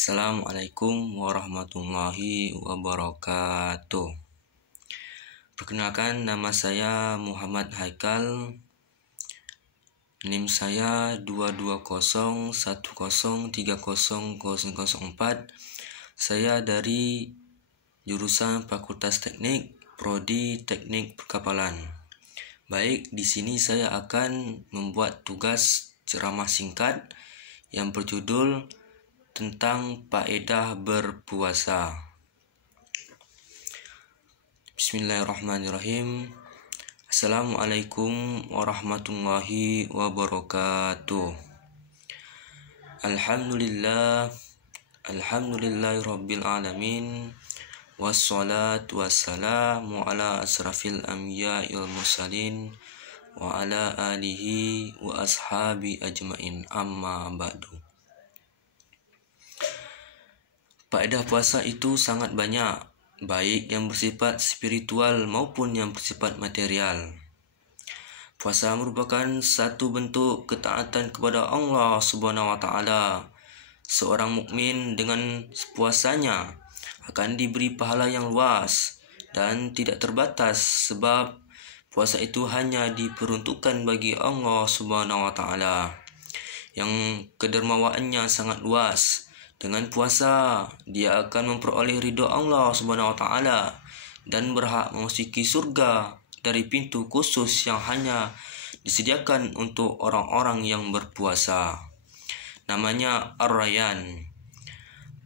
Assalamualaikum warahmatullahi wabarakatuh. Perkenalkan, nama saya Muhammad Haikal. NIM saya 22010300004. Saya dari jurusan Fakultas Teknik, Prodi Teknik Perkapalan. Baik, di sini saya akan membuat tugas ceramah singkat yang berjudul tentang faedah berpuasa. Bismillahirrahmanirrahim. Assalamualaikum warahmatullahi wabarakatuh. Alhamdulillahirabbil alamin. Wassalatu wassalamu ala asrafil anbiya'il mursalin wa ala alihi wa ashabi ajmain, amma ba'du. Faedah puasa itu sangat banyak, baik yang bersifat spiritual maupun yang bersifat material. Puasa merupakan satu bentuk ketaatan kepada Allah Subhanahu wa taala. Seorang mukmin dengan puasanya akan diberi pahala yang luas dan tidak terbatas, sebab puasa itu hanya diperuntukkan bagi Allah Subhanahu wa taala yang kedermawaannya sangat luas. Dengan puasa, dia akan memperoleh ridha Allah Subhanahu wa taala dan berhak memasuki surga dari pintu khusus yang hanya disediakan untuk orang-orang yang berpuasa. Namanya Ar-Rayyan.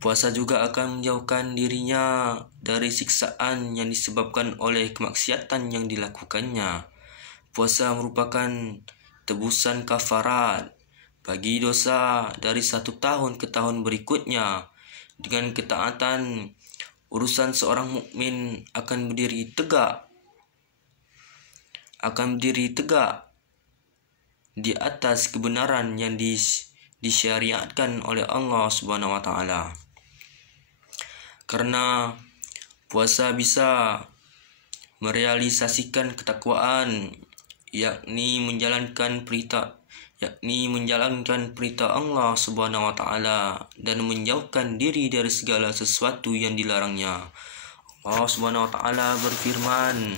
Puasa juga akan menjauhkan dirinya dari siksaan yang disebabkan oleh kemaksiatan yang dilakukannya. Puasa merupakan tebusan kafarat bagi dosa dari 1 tahun ke tahun berikutnya. Dengan ketaatan, urusan seorang mukmin akan berdiri tegak di atas kebenaran yang disyariatkan oleh Allah Subhanahu wa taala. Karena puasa bisa merealisasikan ketakwaan, yakni menjalankan perintah Allah Subhanahu wa taala dan menjauhkan diri dari segala sesuatu yang dilarangnya. Allah Subhanahu wa taala berfirman,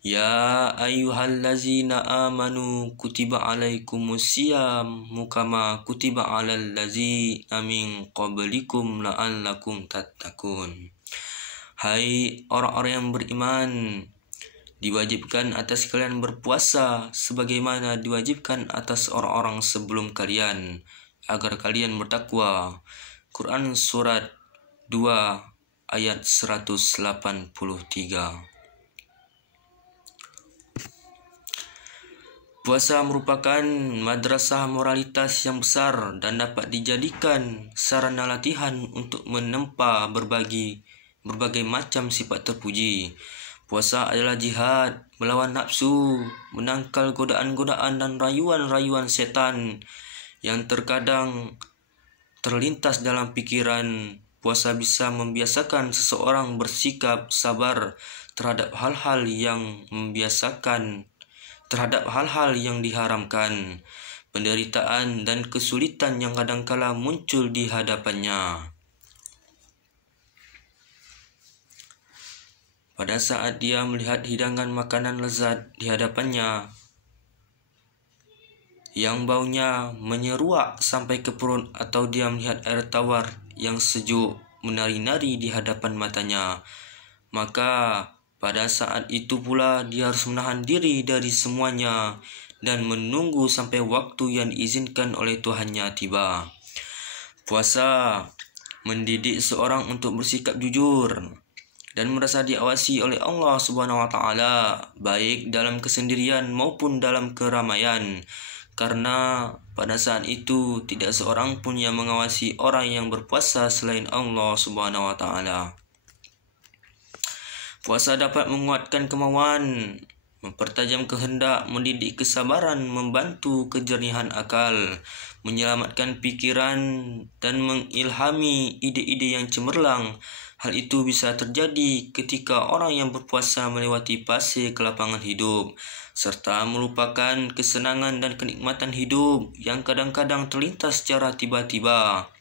Ya ayyuhallazina amanu kutiba alaikumusiyam kama kutiba alal ladzina min qablikum la'allakum tattaqun. Hai orang-orang yang beriman, diwajibkan atas kalian berpuasa sebagaimana diwajibkan atas orang-orang sebelum kalian, agar kalian bertakwa. Quran surat 2 ayat 183. Puasa merupakan madrasah moralitas yang besar dan dapat dijadikan sarana latihan untuk menempa berbagai macam sifat terpuji. Puasa adalah jihad melawan nafsu, menangkal godaan-godaan dan rayuan-rayuan setan yang terkadang terlintas dalam pikiran. Puasa bisa membiasakan seseorang bersikap sabar terhadap hal-hal yang diharamkan, penderitaan dan kesulitan yang kadangkala muncul di hadapannya. Pada saat dia melihat hidangan makanan lezat di hadapannya yang baunya menyeruak sampai ke perut, atau dia melihat air tawar yang sejuk menari-nari di hadapan matanya, maka pada saat itu pula dia harus menahan diri dari semuanya dan menunggu sampai waktu yang diizinkan oleh Tuhannya tiba. Puasa mendidik seorang untuk bersikap jujur dan merasa diawasi oleh Allah Subhanahu wa taala, baik dalam kesendirian maupun dalam keramaian. Karena pada saat itu tidak seorang pun yang mengawasi orang yang berpuasa selain Allah Subhanahu wa taala. Puasa dapat menguatkan kemauan, mempertajam kehendak, mendidik kesabaran, membantu kejernihan akal, menyelamatkan pikiran dan mengilhami ide-ide yang cemerlang. Hal itu bisa terjadi ketika orang yang berpuasa melewati fase kelapangan hidup, serta melupakan kesenangan dan kenikmatan hidup yang kadang-kadang terlintas secara tiba-tiba.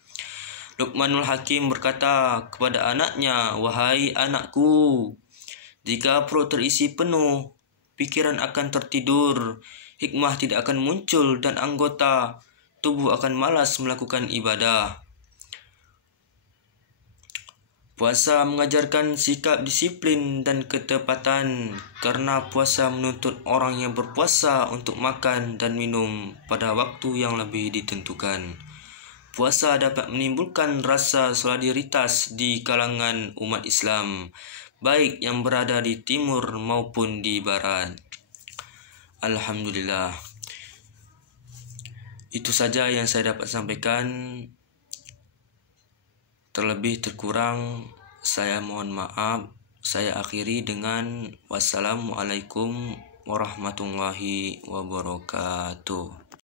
Luqmanul Hakim berkata kepada anaknya, "Wahai anakku, jika perut terisi penuh, pikiran akan tertidur, hikmah tidak akan muncul dan anggota tubuh akan malas melakukan ibadah." Puasa mengajarkan sikap disiplin dan ketepatan karena puasa menuntut orang yang berpuasa untuk makan dan minum pada waktu yang lebih ditentukan. Puasa dapat menimbulkan rasa solidaritas di kalangan umat Islam, baik yang berada di timur maupun di barat. Alhamdulillah. Itu saja yang saya dapat sampaikan. Terlebih terkurang saya mohon maaf. Saya akhiri dengan wassalamualaikum warahmatullahi wabarakatuh.